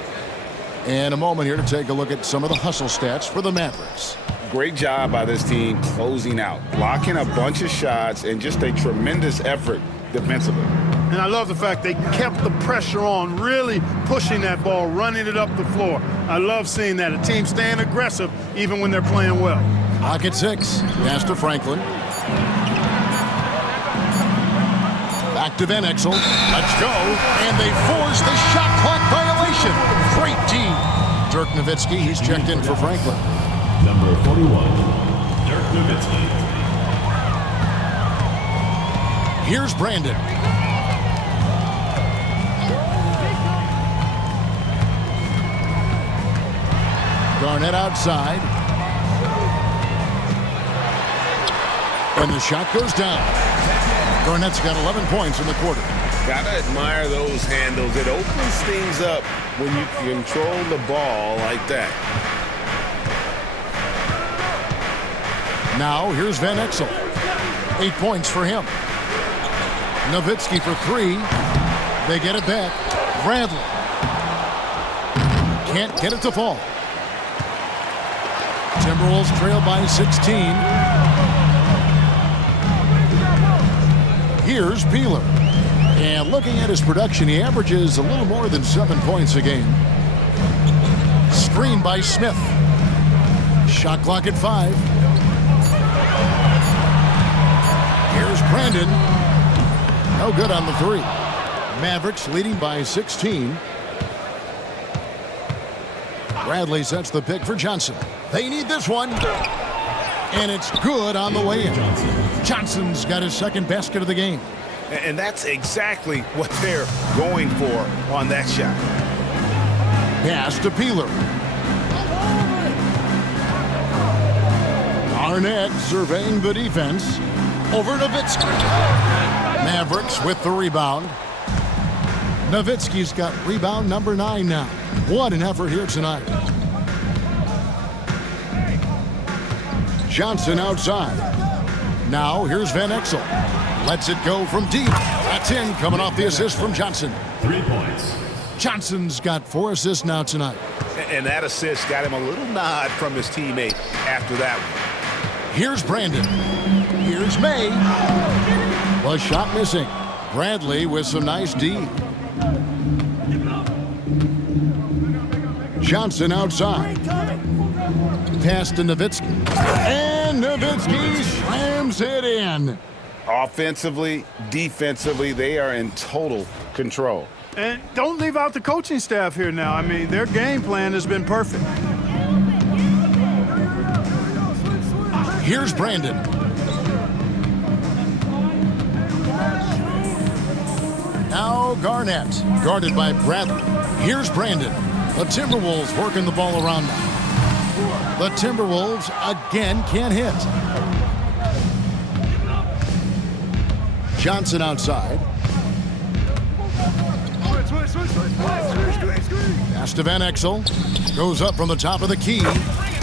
And a moment here to take a look at some of the hustle stats for the Mavericks. Great job by this team closing out, blocking a bunch of shots, and just a tremendous effort defensively. And I love the fact they kept the pressure on, really pushing that ball, running it up the floor. I love seeing that. A team staying aggressive even when they're playing well. Clock at 6. Pass to Franklin. Back to Van Exel. Let's go. And they force the shot clock violation. Great team. Dirk Nowitzki, he's checked in for Franklin. number 41, Dirk Nowitzki. Here's Brandon. Garnett outside. And the shot goes down. Garnett's got 11 points in the quarter. Gotta admire those handles. It opens things up when you control the ball like that. Now here's Van Exel. 8 points for him. Nowitzki for 3. They get it back. Bradley. Can't get it to fall. Timberwolves trail by 16. Here's Peeler. And looking at his production, he averages a little more than 7 points a game. Screen by Smith. Shot clock at 5. Here's Brandon. No good on the 3. Mavericks leading by 16. Bradley sets the pick for Johnson. They need this one. And it's good on the way in. Johnson's got his second basket of the game. And that's exactly what they're going for on that shot. Pass to Peeler. Arnett surveying the defense. Over Nowitzki. Mavericks with the rebound. Nowitzki's got rebound number 9 now. What an effort here tonight. Johnson outside. Now here's Van Exel. Lets it go from deep. That's in, coming off the assist from Johnson. 3 points. Johnson's got 4 assists now tonight. And that assist got him a little nod from his teammate after that one. Here's Brandon. Here's May. The shot missing. Bradley with some nice D. Johnson outside. Pass to Nowitzki. And Nowitzki slams it in. Offensively, defensively, they are in total control. And don't leave out the coaching staff here now. I mean, their game plan has been perfect. Here's Brandon. Now Garnett, guarded by Bradley. Here's Brandon. The Timberwolves working the ball around now. The Timberwolves again can't hit. Johnson outside. Pass to Van Exel. Goes up from the top of the key.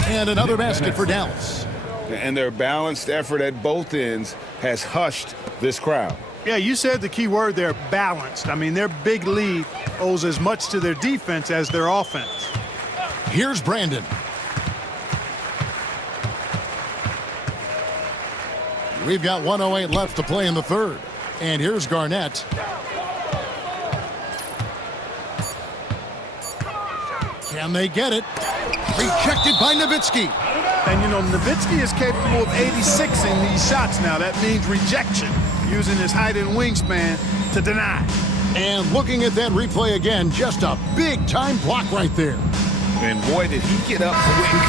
And another basket for Dallas. And their balanced effort at both ends has hushed this crowd. Yeah, you said the key word there, balanced. I mean, their big lead owes as much to their defense as their offense. Here's Brandon. We've got 1:08 left to play in the third. And here's Garnett. Can they get it? Rejected by Nowitzki. And, you know, Nowitzki is capable of 86ing these shots now. That means rejection, using his height and wingspan to deny. And looking at that replay again, just a big-time block right there. And boy, did he get up quick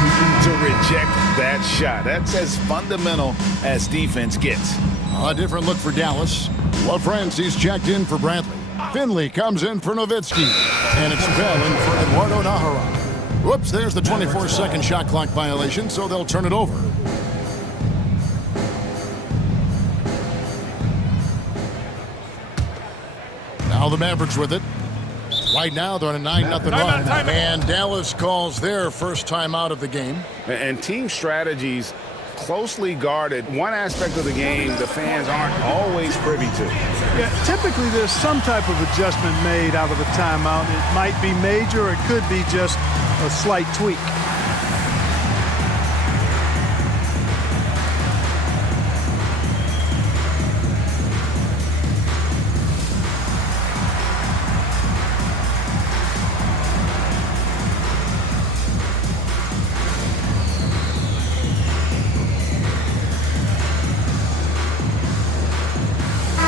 to reject that shot. That's as fundamental as defense gets. A different look for Dallas. LaFrancie's checked in for Bradley. Finley comes in for Nowitzki. And it's Bell in for Eduardo Nahara. Whoops, there's the 24-second shot clock violation, so they'll turn it over. Now the Mavericks with it. Right now, they're on a 9-0 run. And Dallas calls their first time out of the game. And team strategies closely guarded. One aspect of the game the fans aren't always privy to. Yeah, typically there's some type of adjustment made out of a timeout. It might be major, or it could be just a slight tweak.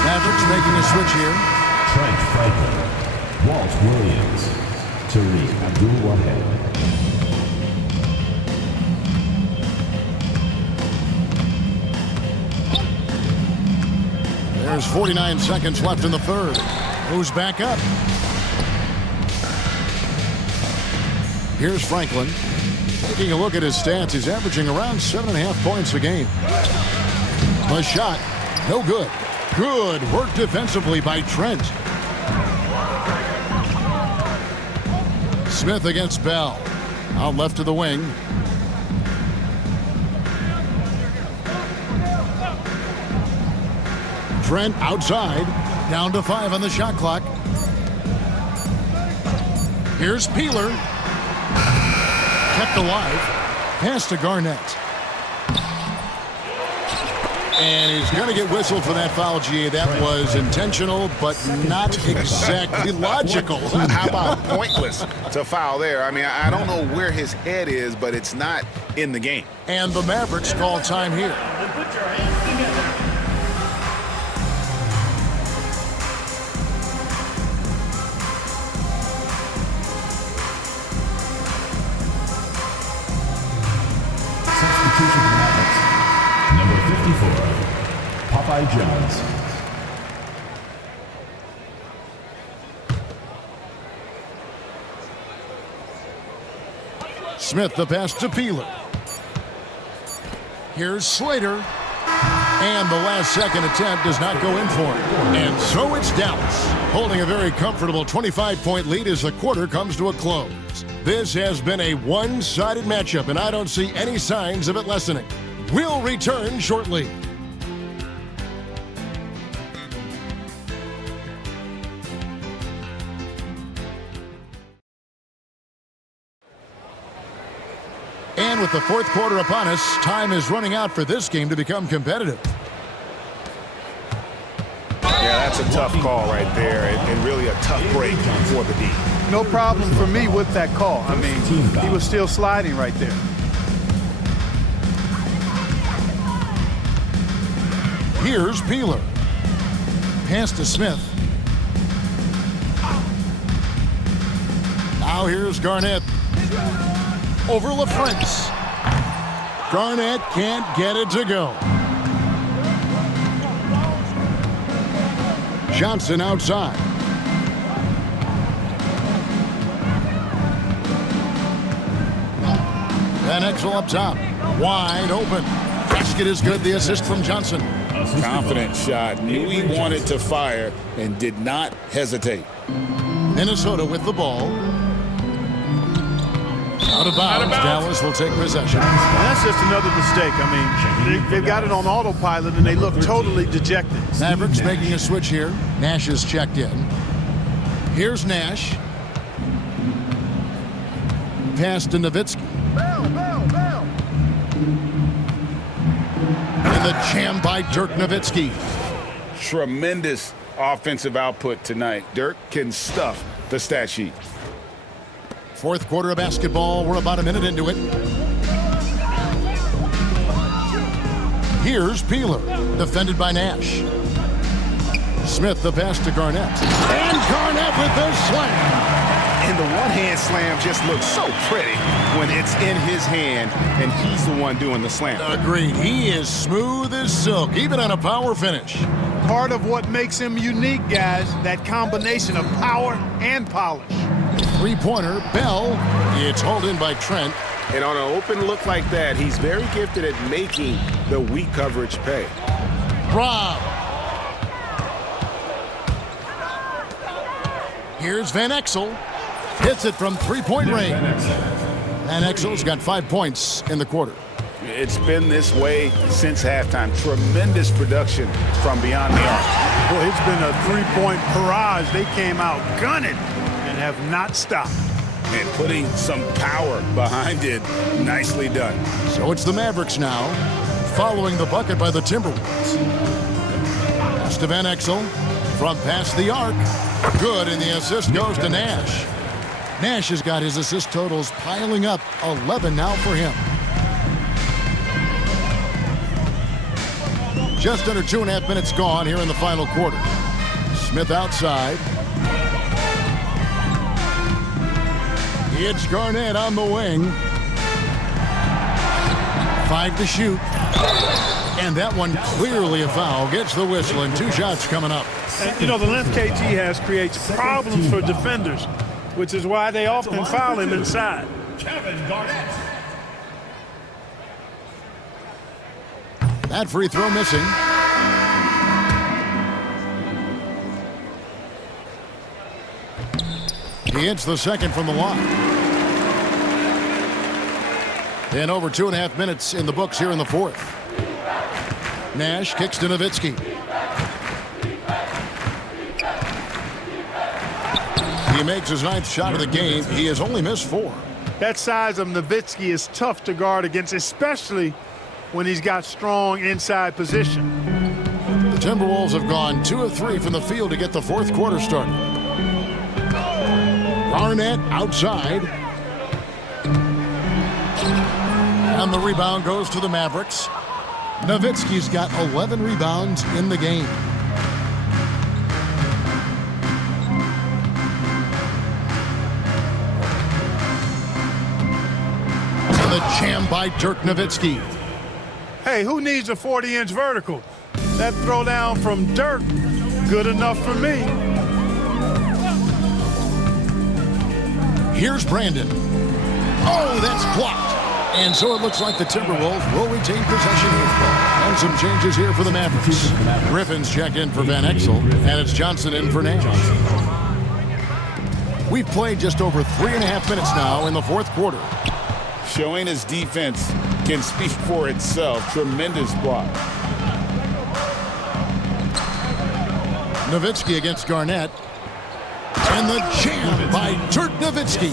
Mavericks making a switch here. Trent Franklin, Walt Williams, Tariq Abdul-Wahed. There's 49 seconds left in the third. Who's back up? Here's Franklin. Taking a look at his stats, he's averaging around 7.5 points a game. The shot, no good. Good work defensively by Trent. Smith against Bell. Out left to the wing. Trent outside. Down to 5 on the shot clock. Here's Peeler. Kept alive. Pass to Garnett. And he's going to get whistled for that foul, G. That was intentional, but not exactly logical. How about pointless to foul there? I mean, I don't know where his head is, but it's not in the game. And the Mavericks call time here. Put your hands together. Substitution Mavericks. 54, Popeye Jones. Smith the pass to Peeler. Here's Slater. And the last second attempt does not go in for it. And so it's Dallas, holding a very comfortable 25-point lead as the quarter comes to a close. This has been a one-sided matchup, and I don't see any signs of it lessening. We'll return shortly. And with the fourth quarter upon us, time is running out for this game to become competitive. Yeah, that's a tough call right there, and really a tough break for the D. No problem for me with that call. I mean, he was still sliding right there. Here's Peeler. Pass to Smith. Now here's Garnett. Over LaFrance. Garnett can't get it to go. Johnson outside. Van Exel up top. Wide open. Basket is good. The assist from Johnson. Confident shot. Knew he wanted to fire and did not hesitate. Minnesota with the ball. Out of bounds. Dallas will take possession. That's just another mistake. I mean, they've got it on autopilot, and they look totally dejected. Mavericks making a switch here. Nash is checked in. Here's Nash. Pass to Nowitzki. And the jam by Dirk Nowitzki. Tremendous offensive output tonight. Dirk can stuff the stat sheet. Fourth quarter of basketball. We're about a minute into it. Here's Peeler, defended by Nash. Smith the pass to Garnett. And Garnett with the slam. And the one-hand slam just looks so pretty when it's in his hand and he's the one doing the slam. Agreed. He is smooth as silk, even on a power finish. Part of what makes him unique, guys, that combination of power and polish. Three-pointer, Bell. It's hauled in by Trent. And on an open look like that, he's very gifted at making the weak coverage pay. Rob. Here's Van Exel. Hits it from three-point range. Van Exel's got 5 points in the quarter. It's been this way since halftime. Tremendous production from beyond the arc. Boy, it's been a three-point barrage. They came out gunning and have not stopped. And putting some power behind it. Nicely done. So it's the Mavericks now, following the bucket by the Timberwolves. Pass to Van Exel from past the arc. Good, and the assist goes to Nash. Nash has got his assist totals piling up. 11 now for him. Just under 2.5 minutes gone here in the final quarter. Smith outside. It's Garnett on the wing. 5 to shoot. And that one clearly a foul. Gets the whistle, and 2 shots coming up. And, you know, the length KG has creates problems for defenders, which is why they often foul him inside. Kevin Garnett. That free throw missing. He hits the second from the line. And over 2.5 minutes in the books here in the fourth. Nash kicks to Nowitzki. He makes his 9th shot of the game. He has only missed 4. That size of Nowitzki is tough to guard against, especially when he's got strong inside position. The Timberwolves have gone 2 of 3 from the field to get the fourth quarter started. Garnett outside. And the rebound goes to the Mavericks. Nowitzki's got 11 rebounds in the game. And the jam by Dirk Nowitzki. Hey, who needs a 40-inch vertical? That throwdown from Dirk, good enough for me. Here's Brandon. Oh, that's blocked. And so it looks like the Timberwolves will retain possession of the ball. And some changes here for the Mavericks. Griffin's checked in for Van Exel, and it's Johnson in for Nash. We've played just over 3.5 minutes now in the fourth quarter. Showing his defense can speak for itself. Tremendous block. Nowitzki against Garnett. And the jam by Dirk Nowitzki.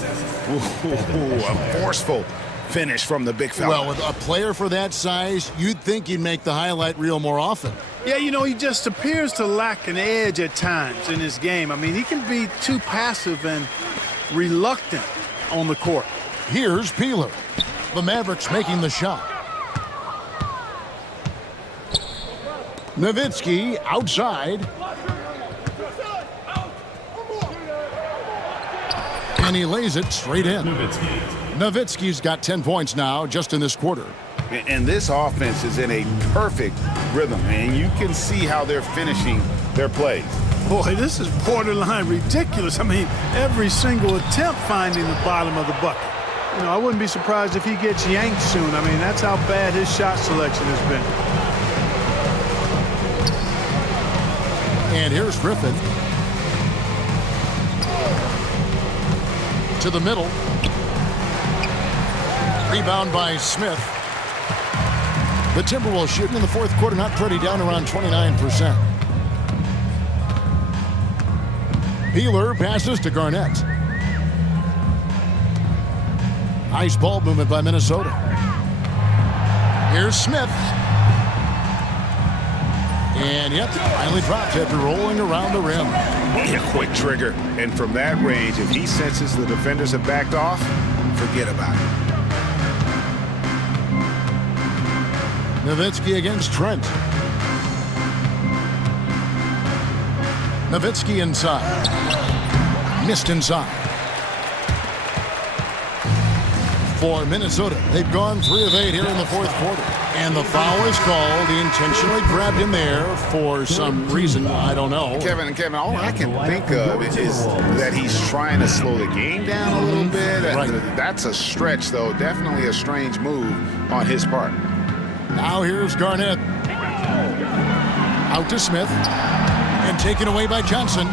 Ooh, a forceful finish from the big fella. Well, with a player for that size, you'd think he'd make the highlight reel more often. Yeah, you know, he just appears to lack an edge at times in his game. I mean, he can be too passive and reluctant on the court. Here's Peeler. The Mavericks making the shot. Nowitzki outside. And he lays it straight in. Nowitzki's got 10 points now just in this quarter. And this offense is in a perfect rhythm, and you can see how they're finishing their plays. Boy, this is borderline ridiculous. I mean, every single attempt finding the bottom of the bucket. You know, I wouldn't be surprised if he gets yanked soon. I mean, that's how bad his shot selection has been. And here's Griffin. To the middle. Rebound by Smith. The Timberwolves shooting in the fourth quarter, not pretty, down around 29%. Peeler passes to Garnett. Nice ball movement by Minnesota. Here's Smith. And yep, finally dropped after rolling around the rim. A quick trigger. And from that range, if he senses the defenders have backed off, forget about it. Nowitzki against Trent. Nowitzki inside. Missed inside. For Minnesota, they've gone 3 of 8 here in the fourth quarter. And the foul is called. He intentionally grabbed him there for some reason. I don't know. Kevin, all I can think of is that he's trying to slow the game down a little bit. Right. That's a stretch, though. Definitely a strange move on his part. Now here's Garnett. Out to Smith. And taken away by Johnson.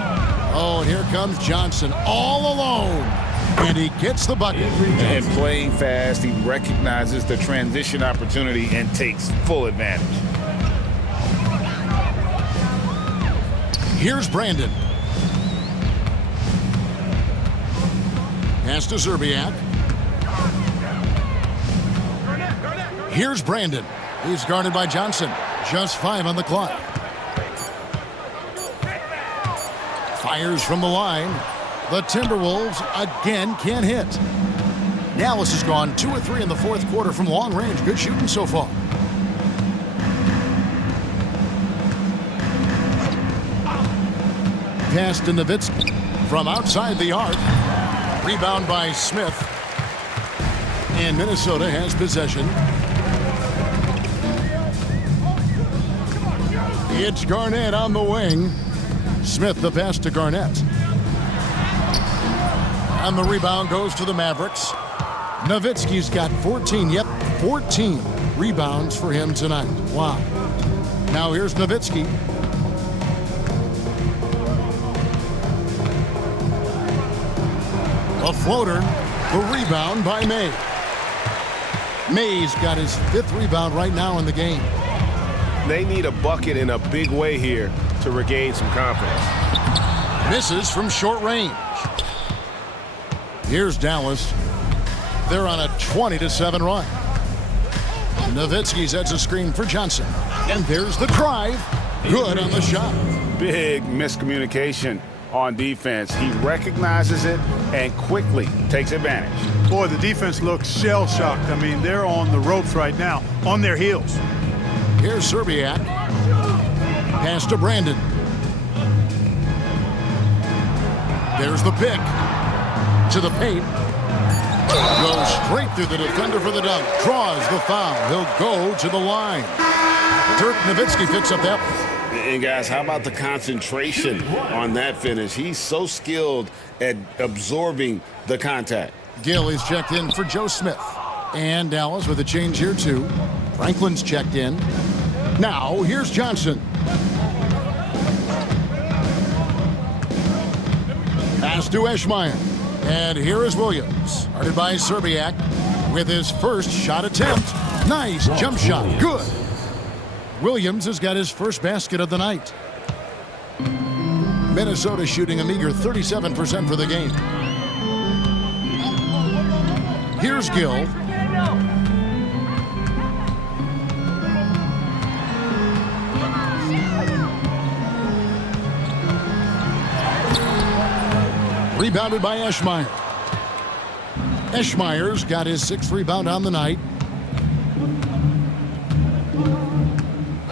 Oh, and here comes Johnson all alone. And he gets the bucket. And playing fast, he recognizes the transition opportunity and takes full advantage. Here's Brandon. Pass to Zerbiak. Here's Brandon. He's guarded by Johnson. Just 5 on the clock. Fires from the line. The Timberwolves again can't hit. Dallas has gone 2 of 3 in the fourth quarter from long range. Good shooting so far. Pass to Nowitzki from outside the arc. Rebound by Smith. And Minnesota has possession. It's Garnett on the wing. Smith the pass to Garnett. And the rebound goes to the Mavericks. Nowitzki's got 14. Yep, 14 rebounds for him tonight. Wow. Now here's Nowitzki. A floater. The rebound by May. May's got his 5th rebound right now in the game. They need a bucket in a big way here to regain some confidence. Misses from short range. Here's Dallas. They're on a 20-7 run. Nowitzki sets a screen for Johnson. And there's the drive. Good on the shot. Big miscommunication on defense. He recognizes it and quickly takes advantage. Boy, the defense looks shell-shocked. I mean, they're on the ropes right now, on their heels. Here's Zerbiak. Pass to Brandon. There's the pick. To the paint. Goes straight through the defender for the dunk. Draws the foul. He'll go to the line. Dirk Nowitzki picks up that one. And guys, how about the concentration on that finish? He's so skilled at absorbing the contact. Gill is checked in for Joe Smith. And Dallas with a change here too. Franklin's checked in. Now here's Johnson. Pass to Eschmeyer. And here is Williams. Started by Serbiak with his first shot attempt. Nice jump shot. Good. Williams has got his first basket of the night. Minnesota shooting a meager 37% for the game. Here's Gill. Rebounded by Eschmeyer. Eschmeyer's got his 6th rebound on the night.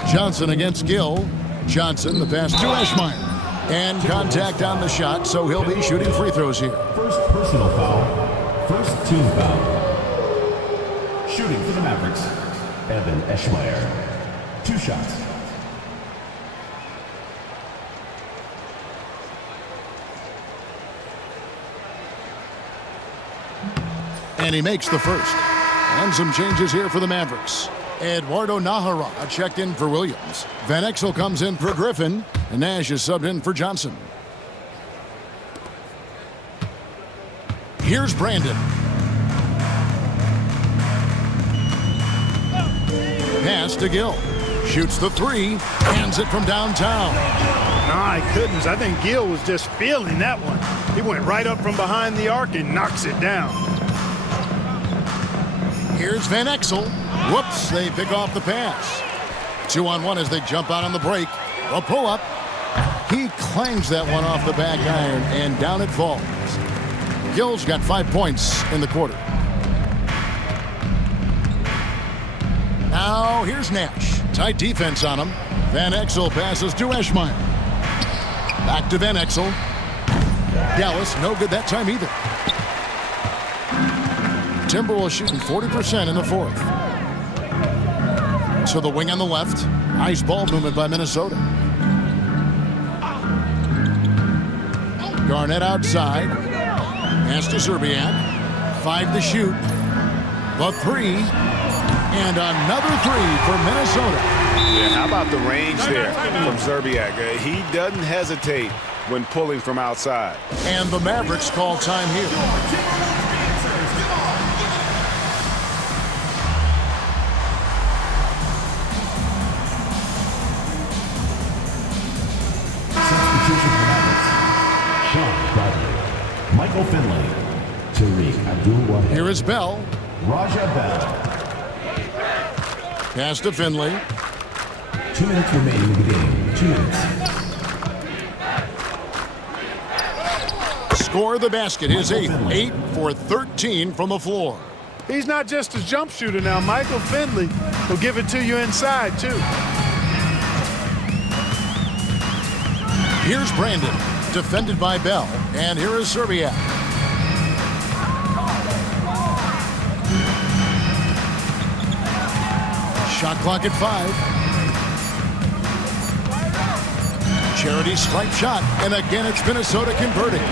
Johnson against Gill. Johnson, the pass to Eschmeyer. And contact on the shot, so he'll be shooting free throws here. First personal foul. First team foul. Shooting for the Mavericks, Evan Eschmeyer. 2 shots. And he makes the first. And some changes here for the Mavericks. Eduardo Nahara checked in for Williams. Van Exel comes in for Griffin. And Nash is subbed in for Johnson. Here's Brandon. Pass to Gill. Shoots the 3. Hands it from downtown. My goodness, I think Gill was just feeling that one. He went right up from behind the arc and knocks it down. Here's Van Exel. Whoops, they pick off the pass. 2-on-1 as they jump out on the break. A pull-up. He clangs that one off the back iron, and down it falls. Gill's got 5 points in the quarter. Now, here's Nash. Tight defense on him. Van Exel passes to Eschmeyer. Back to Van Exel. Dallas, no good that time either. Timberwolves shooting 40% in the 4th. So the wing on the left. Nice ball movement by Minnesota. Garnett outside. Pass to Serbiak. 5 to shoot. The 3. And another 3 for Minnesota. Yeah, how about the range there from Serbiak? He doesn't hesitate when pulling from outside. And the Mavericks call time here. Michael Finley, Tariq Abdul-Wahid. Here is Bell. Raja Bell. Pass to Finley. 2 minutes remaining in the game. 2 minutes. Score the basket. His 8th. 8 for 13 from the floor. He's not just a jump shooter now. Michael Finley will give it to you inside, too. Here's Brandon. Defended by Bell. And here is Serbiak. Shot clock at 5. Charity stripe shot. And again, it's Minnesota converting.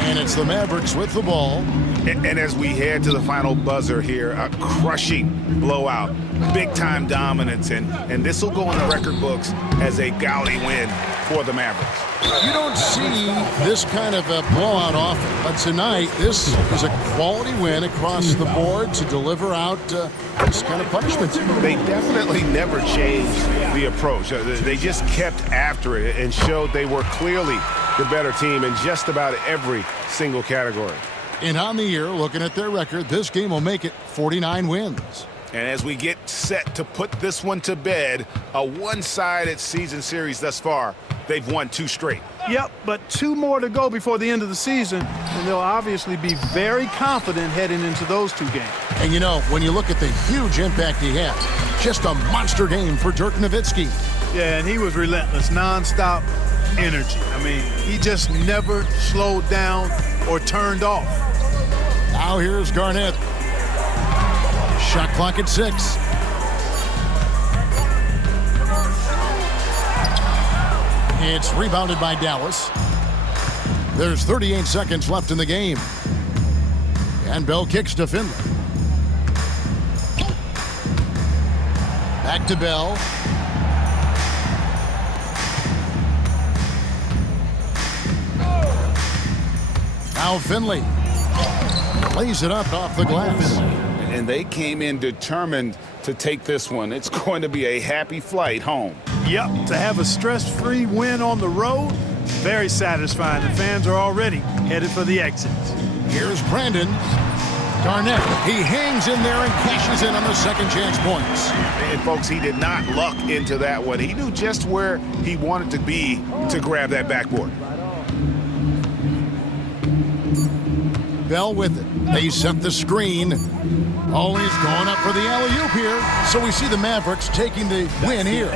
And it's the Mavericks with the ball. And as we head to the final buzzer here, a crushing blowout, big-time dominance, and this will go in the record books as a gaudy win for the Mavericks. You don't see this kind of a blowout often, but tonight this is a quality win across the board to deliver out this kind of punishment. They definitely never changed the approach. They just kept after it and showed they were clearly the better team in just about every single category. And on the year, looking at their record, this game will make it 49 wins. And as we get set to put this one to bed, a one-sided season series thus far, they've won 2 straight. Yep, but 2 more to go before the end of the season, and they'll obviously be very confident heading into those 2 games. And you know, when you look at the huge impact he had, just a monster game for Dirk Nowitzki. Yeah, and he was relentless, nonstop energy. I mean, he just never slowed down, or turned off. Now here's Garnett. Shot clock at 6. It's rebounded by Dallas. There's 38 seconds left in the game. And Bell kicks to Finley. Back to Bell. Now Finley lays it up off the glass. And they came in determined to take this one. It's going to be a happy flight home. Yep, to have a stress-free win on the road, very satisfying. The fans are already headed for the exits. Here's Brandon. Garnett, he hangs in there and cashes in on the second chance points. And folks, he did not luck into that one. He knew just where he wanted to be to grab that backboard. Bell with it. They set the screen. Oh, he's going up for the alley-oop here. So we see the Mavericks taking the win here.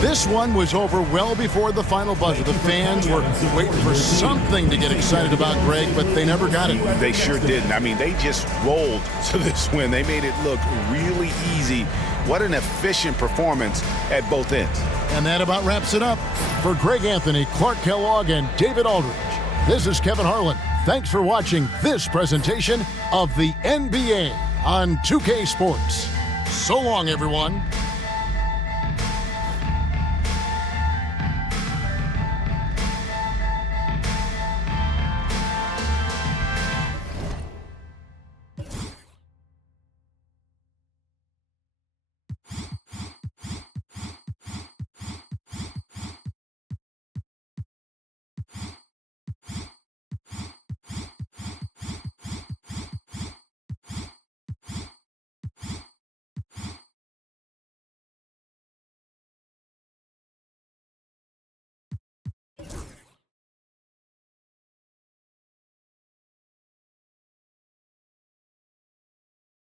This one was over well before the final buzzer. The fans were waiting for something to get excited about, Greg, but they never got it. They sure didn't. I mean, they just rolled to this win. They made it look really easy. What an efficient performance at both ends. And that about wraps it up. For Greg Anthony, Clark Kellogg, and David Aldridge, this is Kevin Harlan. Thanks for watching this presentation of the NBA on 2K Sports. So long, everyone.